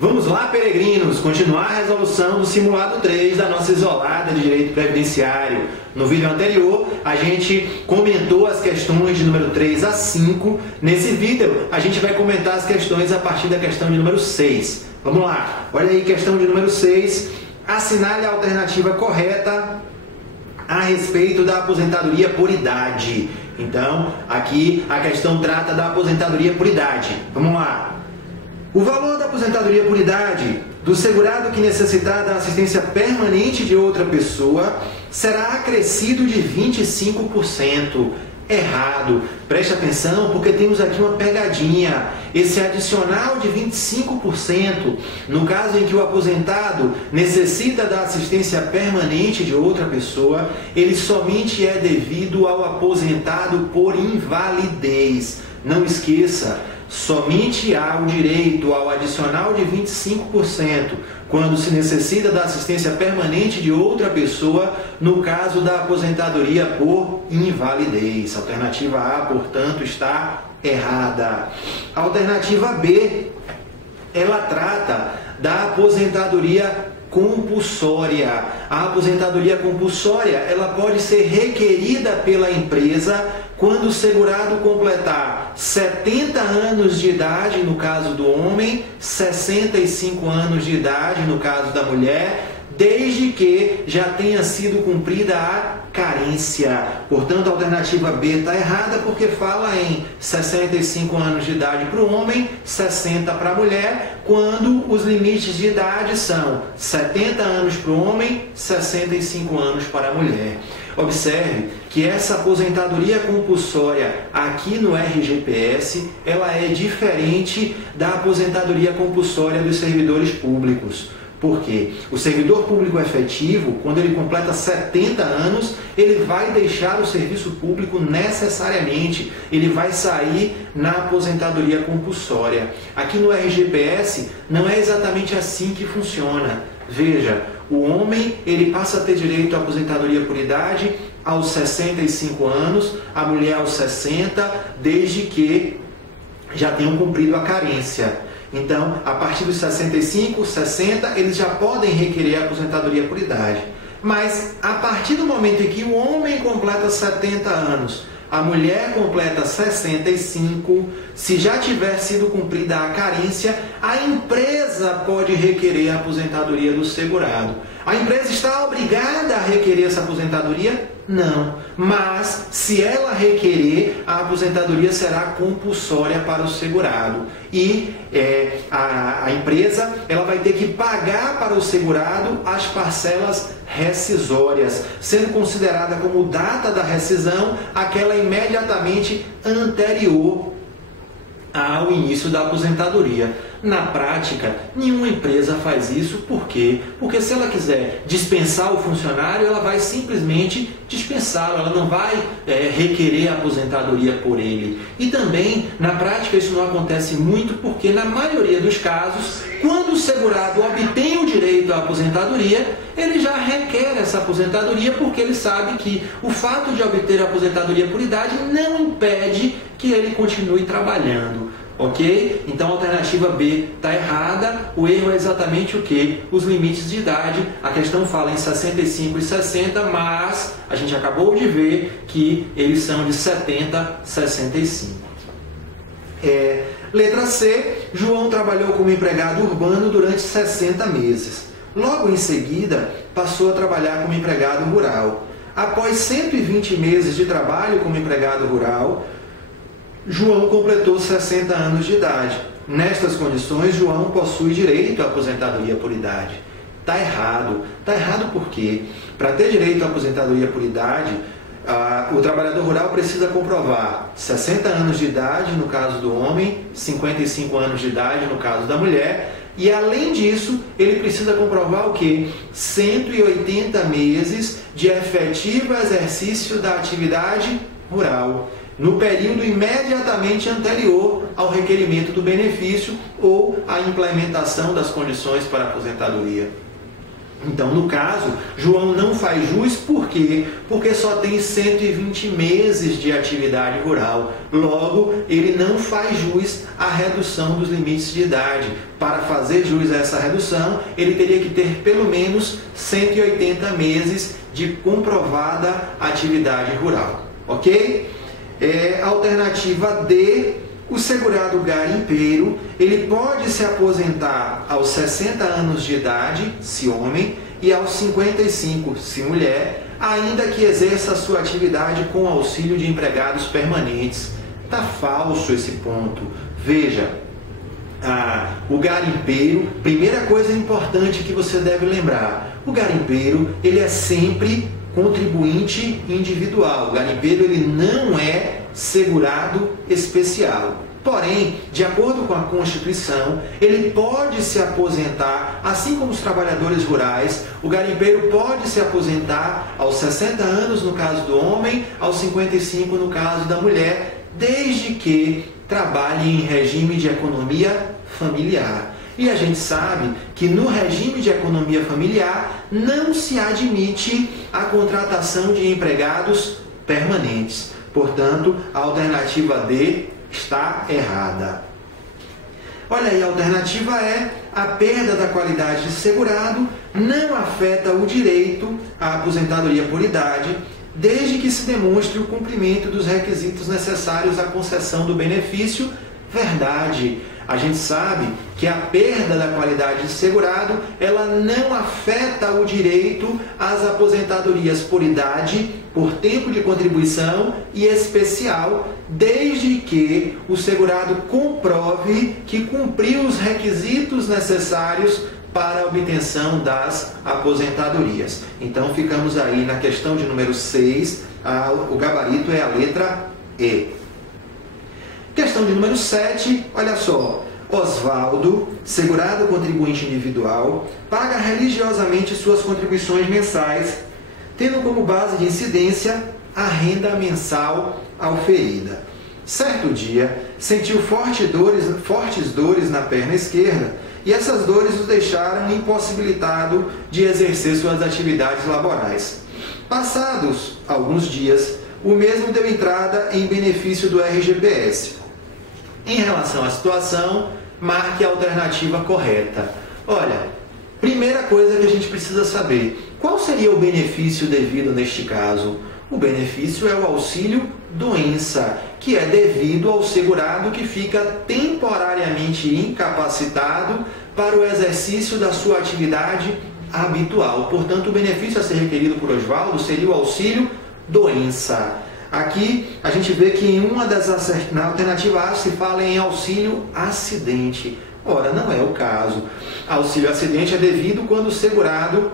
Vamos lá, peregrinos, continuar a resolução do simulado 3 da nossa isolada de direito previdenciário. No vídeo anterior, a gente comentou as questões de número 3 a 5. Nesse vídeo, a gente vai comentar as questões a partir da questão de número 6. Vamos lá, olha aí, questão de número 6. Assinale a alternativa correta a respeito da aposentadoria por idade. Então, aqui a questão trata da aposentadoria por idade. Vamos lá. O valor da aposentadoria por idade do segurado que necessitar da assistência permanente de outra pessoa será acrescido de 25%. Errado. Preste atenção, porque temos aqui uma pegadinha. Esse adicional de 25%, no caso em que o aposentado necessita da assistência permanente de outra pessoa, ele somente é devido ao aposentado por invalidez. Não esqueça, somente há o direito ao adicional de 25% quando se necessita da assistência permanente de outra pessoa, no caso da aposentadoria por invalidez. A alternativa A, portanto, está errada. A alternativa B, ela trata da aposentadoria compulsória. A aposentadoria compulsória, ela pode ser requerida pela empresa quando o segurado completar 70 anos de idade, no caso do homem, 65 anos de idade, no caso da mulher, desde que já tenha sido cumprida a carência. Portanto, a alternativa B está errada porque fala em 65 anos de idade para o homem, 60 para a mulher, quando os limites de idade são 70 anos para o homem, 65 anos para a mulher. Observe que essa aposentadoria compulsória aqui no RGPS, ela é diferente da aposentadoria compulsória dos servidores públicos. Por quê? O servidor público efetivo, quando ele completa 70 anos, ele vai deixar o serviço público necessariamente. Ele vai sair na aposentadoria compulsória. Aqui no RGPS, não é exatamente assim que funciona. Veja, o homem ele passa a ter direito à aposentadoria por idade aos 65 anos, a mulher aos 60, desde que já tenham cumprido a carência. Então, a partir dos 65, 60, eles já podem requerer a aposentadoria por idade. Mas, a partir do momento em que o homem completa 70 anos, a mulher completa 65, se já tiver sido cumprida a carência, a empresa pode requerer a aposentadoria do segurado. A empresa está obrigada a requerer essa aposentadoria? Não. Mas, se ela requerer, a aposentadoria será compulsória para o segurado. E a empresa ela vai ter que pagar para o segurado as parcelas rescisórias, sendo considerada como data da rescisão aquela imediatamente anterior ao início da aposentadoria. Na prática, nenhuma empresa faz isso. Por quê? Porque se ela quiser dispensar o funcionário, ela vai simplesmente dispensá-lo, ela não vai requerer a aposentadoria por ele. E também, na prática, isso não acontece muito porque, na maioria dos casos, quando o segurado obtém o direito à aposentadoria, ele já requer essa aposentadoria porque ele sabe que o fato de obter a aposentadoria por idade não impede que ele continue trabalhando. Ok? Então a alternativa B está errada. O erro é exatamente o que? Os limites de idade. A questão fala em 65 e 60, mas a gente acabou de ver que eles são de 70 a 65. Letra C. João trabalhou como empregado urbano durante 60 meses. Logo em seguida, passou a trabalhar como empregado rural. Após 120 meses de trabalho como empregado rural, João completou 60 anos de idade. Nestas condições, João possui direito à aposentadoria por idade. Está errado. Está errado por quê? Para ter direito à aposentadoria por idade, o trabalhador rural precisa comprovar 60 anos de idade no caso do homem, 55 anos de idade no caso da mulher, e além disso, ele precisa comprovar o quê? 180 meses de efetivo exercício da atividade rural, no período imediatamente anterior ao requerimento do benefício ou à implementação das condições para a aposentadoria. Então, no caso, João não faz jus por quê? Porque só tem 120 meses de atividade rural. Logo, ele não faz jus à redução dos limites de idade. Para fazer jus a essa redução, ele teria que ter pelo menos 180 meses de comprovada atividade rural. Ok? Alternativa D. O segurado garimpeiro, ele pode se aposentar aos 60 anos de idade, se homem, e aos 55, se mulher, ainda que exerça a sua atividade com auxílio de empregados permanentes. Está falso esse ponto. Veja, o garimpeiro, primeira coisa importante que você deve lembrar, o garimpeiro, ele é sempre contribuinte individual. O garimpeiro, ele não é segurado especial. Porém, de acordo com a Constituição, ele pode se aposentar, assim como os trabalhadores rurais. O garimpeiro pode se aposentar aos 60 anos, no caso do homem, aos 55 no caso da mulher, desde que trabalhe em regime de economia familiar. E a gente sabe que no regime de economia familiar não se admite a contratação de empregados permanentes. Portanto, a alternativa D está errada. Olha aí, a alternativa E, a perda da qualidade de segurado não afeta o direito à aposentadoria por idade, desde que se demonstre o cumprimento dos requisitos necessários à concessão do benefício. Verdade. A gente sabe que a perda da qualidade de segurado, ela não afeta o direito às aposentadorias por idade, por tempo de contribuição e especial, desde que o segurado comprove que cumpriu os requisitos necessários para a obtenção das aposentadorias. Então, ficamos aí na questão de número 6, o gabarito é a letra E. Questão de número 7, olha só. Osvaldo, segurado contribuinte individual, paga religiosamente suas contribuições mensais, tendo como base de incidência a renda mensal auferida. Certo dia, sentiu fortes dores na perna esquerda, e essas dores o deixaram impossibilitado de exercer suas atividades laborais. Passados alguns dias, o mesmo deu entrada em benefício do RGPS. Em relação à situação, marque a alternativa correta. Olha, primeira coisa que a gente precisa saber, qual seria o benefício devido neste caso? O benefício é o auxílio doença, que é devido ao segurado que fica temporariamente incapacitado para o exercício da sua atividade habitual. Portanto, o benefício a ser requerido por Osvaldo seria o auxílio doença. Aqui a gente vê que na alternativa A se fala em auxílio acidente. Ora, não é o caso. Auxílio acidente é devido quando o segurado,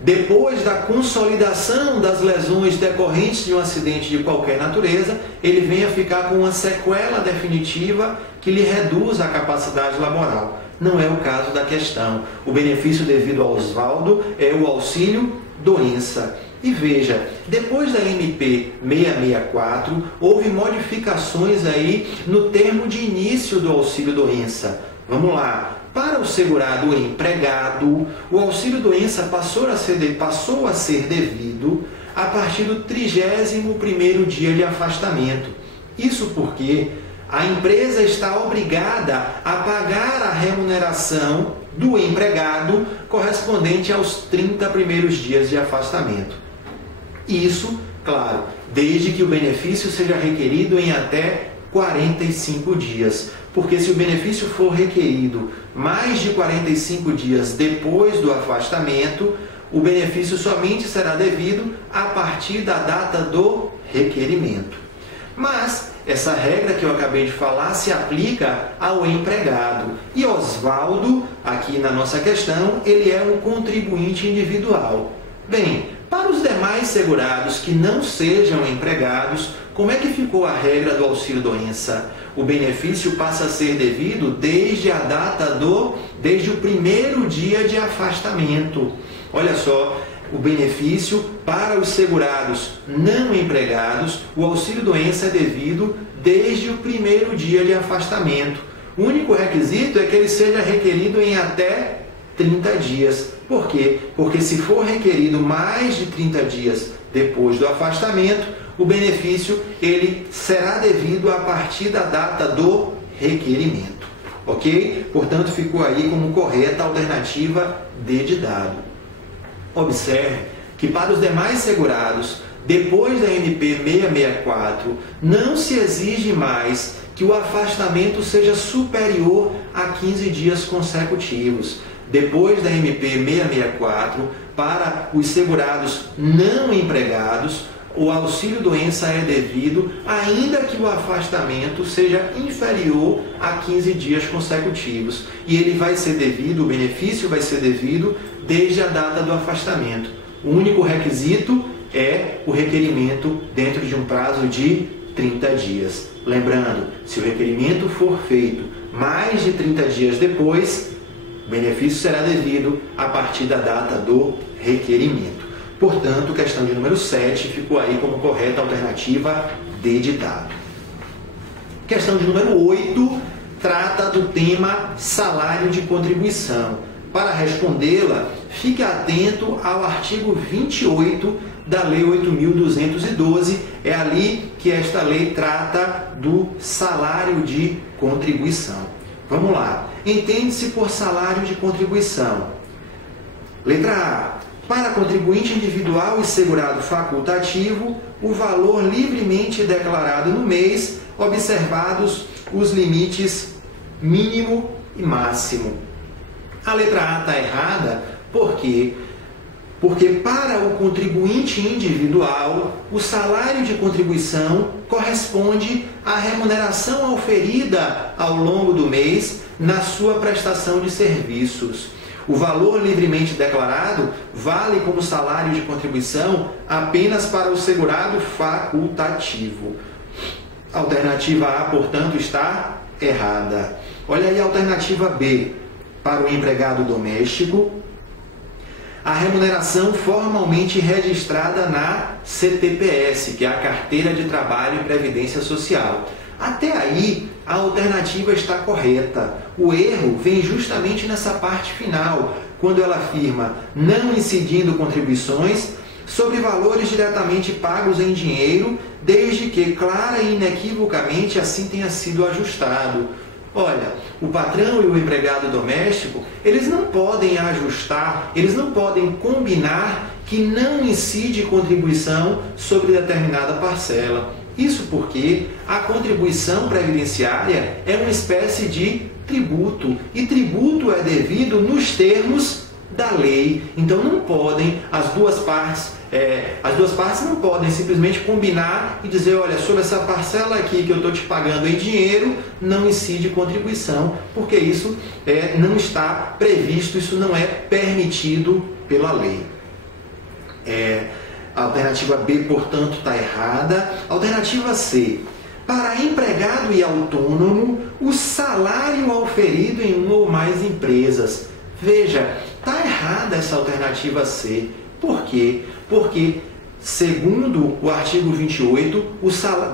depois da consolidação das lesões decorrentes de um acidente de qualquer natureza, ele venha ficar com uma sequela definitiva que lhe reduz a capacidade laboral. Não é o caso da questão. O benefício devido ao Osvaldo é o auxílio doença. E veja, depois da MP 664, houve modificações aí no termo de início do auxílio doença. Vamos lá. Para o segurado empregado, o auxílio doença passou a ser devido a partir do 31º dia de afastamento. Isso porque a empresa está obrigada a pagar a remuneração do empregado correspondente aos 30 primeiros dias de afastamento. Isso, claro, desde que o benefício seja requerido em até 45 dias. Porque se o benefício for requerido mais de 45 dias depois do afastamento, o benefício somente será devido a partir da data do requerimento. Mas essa regra que eu acabei de falar se aplica ao empregado. E Osvaldo, aqui na nossa questão, ele é um contribuinte individual. Bem, para os demais segurados que não sejam empregados, como é que ficou a regra do auxílio-doença? O benefício passa a ser devido desde o primeiro dia de afastamento. Olha só, o benefício para os segurados não empregados, o auxílio-doença é devido desde o primeiro dia de afastamento. O único requisito é que ele seja requerido em até 30 dias. Por quê? Porque se for requerido mais de 30 dias depois do afastamento, o benefício ele será devido a partir da data do requerimento. Ok? Portanto, ficou aí como correta a alternativa D de dado. Observe que para os demais segurados, depois da MP 664, não se exige mais que o afastamento seja superior a 15 dias consecutivos. Depois da MP 664, para os segurados não empregados, o auxílio-doença é devido ainda que o afastamento seja inferior a 15 dias consecutivos. E ele vai ser devido, o benefício vai ser devido desde a data do afastamento. O único requisito é o requerimento dentro de um prazo de 30 dias. Lembrando, se o requerimento for feito mais de 30 dias depois, o benefício será devido a partir da data do requerimento. Portanto, questão de número 7 ficou aí como correta a alternativa D de dado. Questão de número 8 trata do tema salário de contribuição. Para respondê-la, fique atento ao artigo 28 da Lei 8.212. É ali que esta lei trata do salário de contribuição. Vamos lá. Entende-se por salário de contribuição. Letra A. Para contribuinte individual e segurado facultativo, o valor livremente declarado no mês, observados os limites mínimo e máximo. A letra A está errada, por quê? Porque para o contribuinte individual, o salário de contribuição corresponde à remuneração auferida ao longo do mês na sua prestação de serviços. O valor livremente declarado vale como salário de contribuição apenas para o segurado facultativo. A alternativa A, portanto, está errada. Olha aí a alternativa B. Para o empregado doméstico, a remuneração formalmente registrada na CTPS, que é a Carteira de Trabalho e Previdência Social. Até aí, a alternativa está correta. O erro vem justamente nessa parte final, quando ela afirma não incidindo contribuições sobre valores diretamente pagos em dinheiro, desde que clara e inequivocamente assim tenha sido ajustado. Olha, o patrão e o empregado doméstico, eles não podem ajustar, eles não podem combinar que não incide contribuição sobre determinada parcela. Isso porque a contribuição previdenciária é uma espécie de tributo, e tributo é devido nos termos da lei. Então não podem as duas partes não podem simplesmente combinar e dizer, olha, sobre essa parcela aqui que eu estou te pagando em dinheiro, não incide contribuição, porque isso não está previsto, isso não é permitido pela lei. A alternativa B, portanto, está errada. Alternativa C. Para empregado e autônomo, o salário auferido em uma ou mais empresas. Veja, está errada essa alternativa C. Por quê? Porque, segundo o artigo 28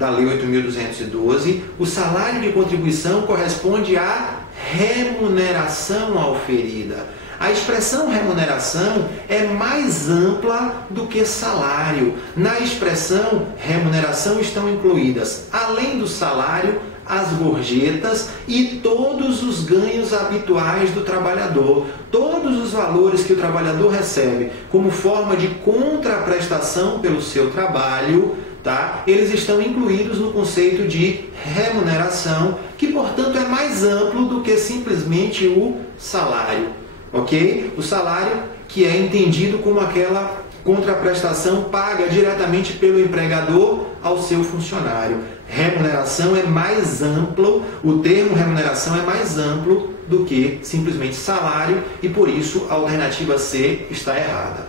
da Lei 8.212, o salário de contribuição corresponde à remuneração auferida. A expressão remuneração é mais ampla do que salário. Na expressão remuneração estão incluídas, além do salário, as gorjetas e todos os ganhos habituais do trabalhador. Todos os valores que o trabalhador recebe como forma de contraprestação pelo seu trabalho, tá? Eles estão incluídos no conceito de remuneração, que, portanto, é mais amplo do que simplesmente o salário. Ok? O salário que é entendido como aquela contraprestação paga diretamente pelo empregador ao seu funcionário. Remuneração é mais amplo, o termo remuneração é mais amplo do que simplesmente salário e por isso a alternativa C está errada.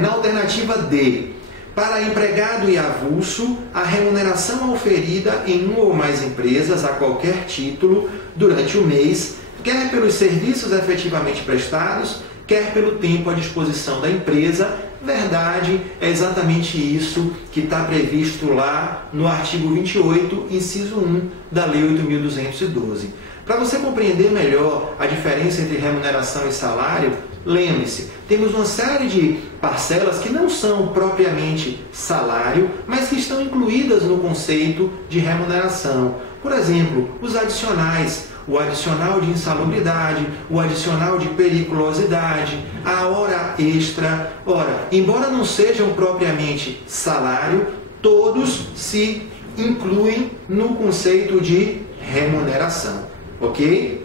Na alternativa D, para empregado e avulso, a remuneração oferida em uma ou mais empresas a qualquer título durante o mês, quer pelos serviços efetivamente prestados, quer pelo tempo à disposição da empresa, Verdade, é exatamente isso que está previsto lá no artigo 28, inciso 1 da Lei 8.212. Para você compreender melhor a diferença entre remuneração e salário, lembre-se, temos uma série de parcelas que não são propriamente salário, mas que estão incluídas no conceito de remuneração. Por exemplo, os adicionais, o adicional de insalubridade, o adicional de periculosidade, a hora extra. Ora, embora não sejam propriamente salário, todos se incluem no conceito de remuneração, ok?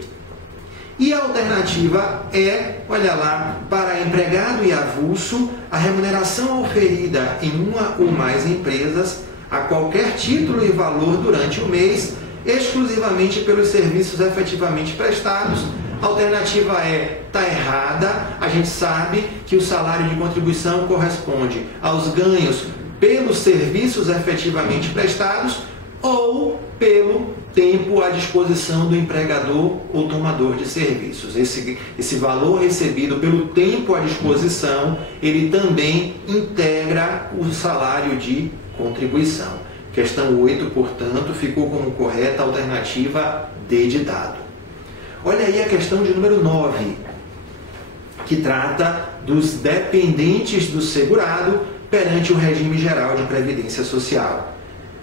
E a alternativa é, olha lá, para empregado e avulso, a remuneração oferida em uma ou mais empresas a qualquer título e valor durante o mês, exclusivamente pelos serviços efetivamente prestados. A alternativa é, está errada, a gente sabe que o salário de contribuição corresponde aos ganhos pelos serviços efetivamente prestados ou pelo tempo à disposição do empregador ou tomador de serviços. Esse valor recebido pelo tempo à disposição, ele também integra o salário de contribuição. Questão 8, portanto, ficou como correta a alternativa D de dado. Olha aí a questão de número 9, que trata dos dependentes do segurado perante o regime geral de previdência social.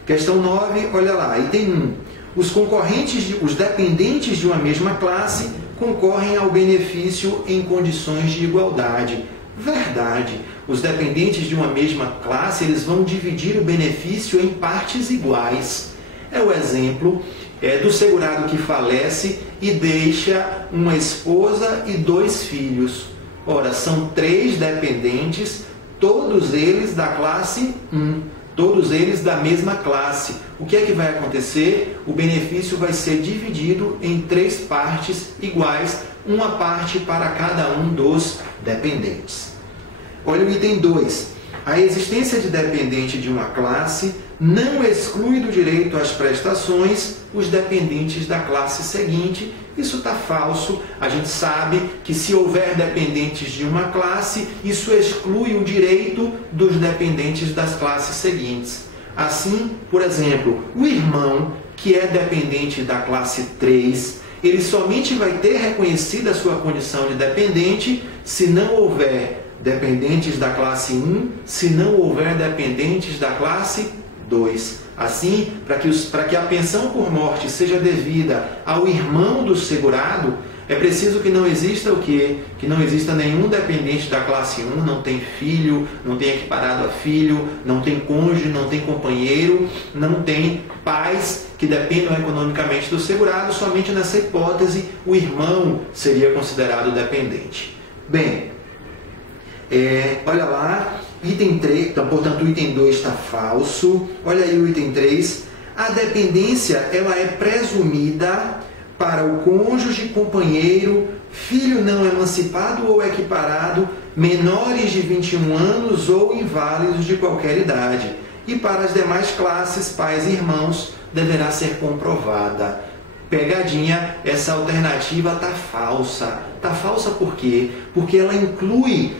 Questão 9, olha lá, item 1. Os dependentes de uma mesma classe concorrem ao benefício em condições de igualdade. Verdade. Os dependentes de uma mesma classe, eles vão dividir o benefício em partes iguais. É o exemplo do segurado que falece e deixa uma esposa e 2 filhos. Ora, são 3 dependentes, todos eles da classe 1, todos eles da mesma classe. O que é que vai acontecer? O benefício vai ser dividido em 3 partes iguais, uma parte para cada um dos dependentes. Olha o item 2. A existência de dependente de uma classe não exclui do direito às prestações os dependentes da classe seguinte. Isso está falso. A gente sabe que se houver dependentes de uma classe, isso exclui o direito dos dependentes das classes seguintes. Assim, por exemplo, o irmão, que é dependente da classe 3, ele somente vai ter reconhecida a sua condição de dependente se não houver dependentes da classe 1, se não houver dependentes da classe 2. Assim, para que a pensão por morte seja devida ao irmão do segurado, é preciso que não exista o quê? Que não exista nenhum dependente da classe 1, não tem filho, não tem equiparado a filho, não tem cônjuge, não tem companheiro, não tem pais que dependam economicamente do segurado. Somente nessa hipótese o irmão seria considerado dependente. Bem, olha lá, item 3, então, portanto o item 2 está falso. Olha aí o item 3. A dependência ela é presumida para o cônjuge, companheiro, filho não emancipado ou equiparado, menores de 21 anos ou inválidos de qualquer idade. E para as demais classes, pais e irmãos, deverá ser comprovada. Pegadinha, essa alternativa está falsa. Está falsa por quê? Porque ela inclui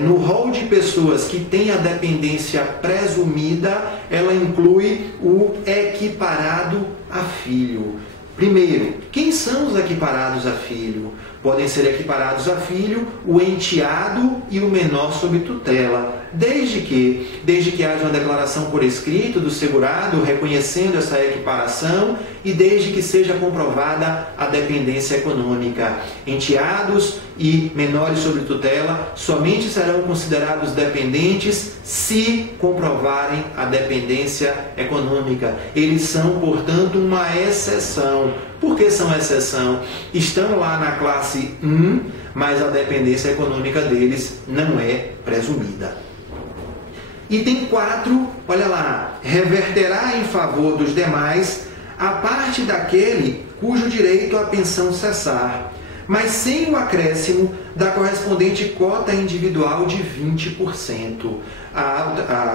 no rol de pessoas que têm a dependência presumida, ela inclui o equiparado a filho. Primeiro, quem são os equiparados a filho? Podem ser equiparados a filho o enteado e o menor sob tutela, desde que haja uma declaração por escrito do segurado reconhecendo essa equiparação e desde que seja comprovada a dependência econômica. Enteados e menores sob tutela somente serão considerados dependentes se comprovarem a dependência econômica. Eles são, portanto, uma exceção. Por que são exceção? Estão lá na classe 1, mas a dependência econômica deles não é presumida. Item 4, olha lá, reverterá em favor dos demais a parte daquele cujo direito à pensão cessar, mas sem o acréscimo da correspondente cota individual de 20%.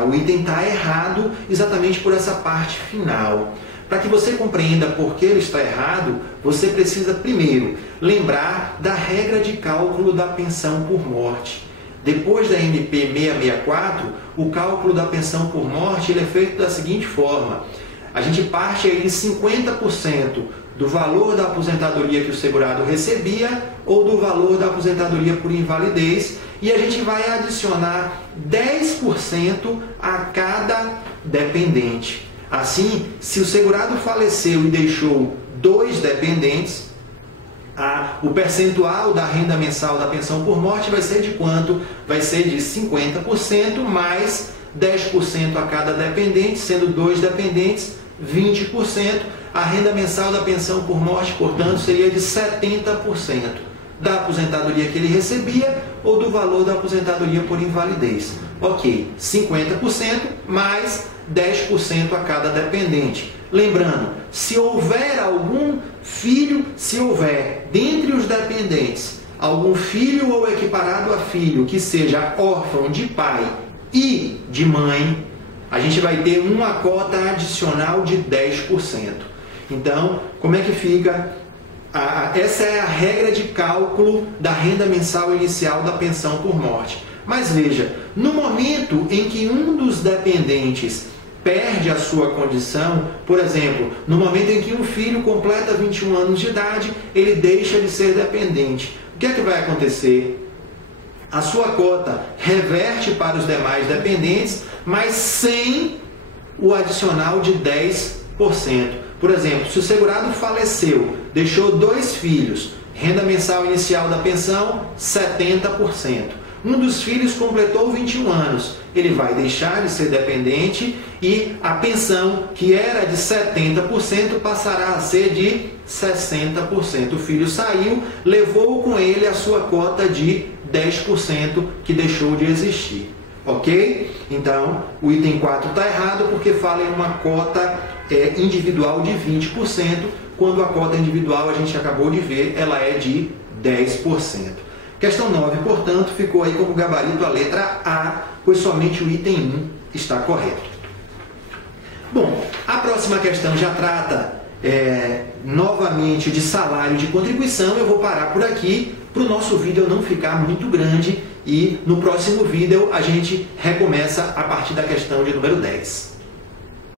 O item está errado exatamente por essa parte final. Para que você compreenda por que ele está errado, você precisa primeiro lembrar da regra de cálculo da pensão por morte. depois da MP 664, o cálculo da pensão por morte ele é feito da seguinte forma. A gente parte aí de 50% do valor da aposentadoria que o segurado recebia ou do valor da aposentadoria por invalidez e a gente vai adicionar 10% a cada dependente. Assim, se o segurado faleceu e deixou 2 dependentes, o percentual da renda mensal da pensão por morte vai ser de quanto? Vai ser de 50% mais 10% a cada dependente, sendo 2 dependentes, 20%. A renda mensal da pensão por morte, portanto, seria de 70% da aposentadoria que ele recebia ou do valor da aposentadoria por invalidez. Ok, 50% mais 10% a cada dependente. Lembrando, se houver algum filho, se houver dentre os dependentes algum filho ou equiparado a filho que seja órfão de pai e de mãe, a gente vai ter uma cota adicional de 10%. Então, como é que fica? Essa é a regra de cálculo da renda mensal inicial da pensão por morte. Mas veja, no momento em que um dos dependentes perde a sua condição, por exemplo, no momento em que um filho completa 21 anos de idade, ele deixa de ser dependente. O que é que vai acontecer? A sua cota reverte para os demais dependentes, mas sem o adicional de 10%. Por exemplo, se o segurado faleceu, deixou 2 filhos, renda mensal inicial da pensão, 70%. Um dos filhos completou 21 anos, ele vai deixar de ser dependente e a pensão, que era de 70%, passará a ser de 60%. O filho saiu, levou com ele a sua cota de 10% que deixou de existir. Ok? Então, o item 4 está errado porque fala em uma cota individual de 20%, quando a cota individual, a gente acabou de ver, ela é de 10%. Questão 9, portanto, ficou aí como gabarito a letra A, pois somente o item 1 está correto. Bom, a próxima questão já trata novamente de salário de contribuição. Eu vou parar por aqui para o nosso vídeo não ficar muito grande e no próximo vídeo a gente recomeça a partir da questão de número 10.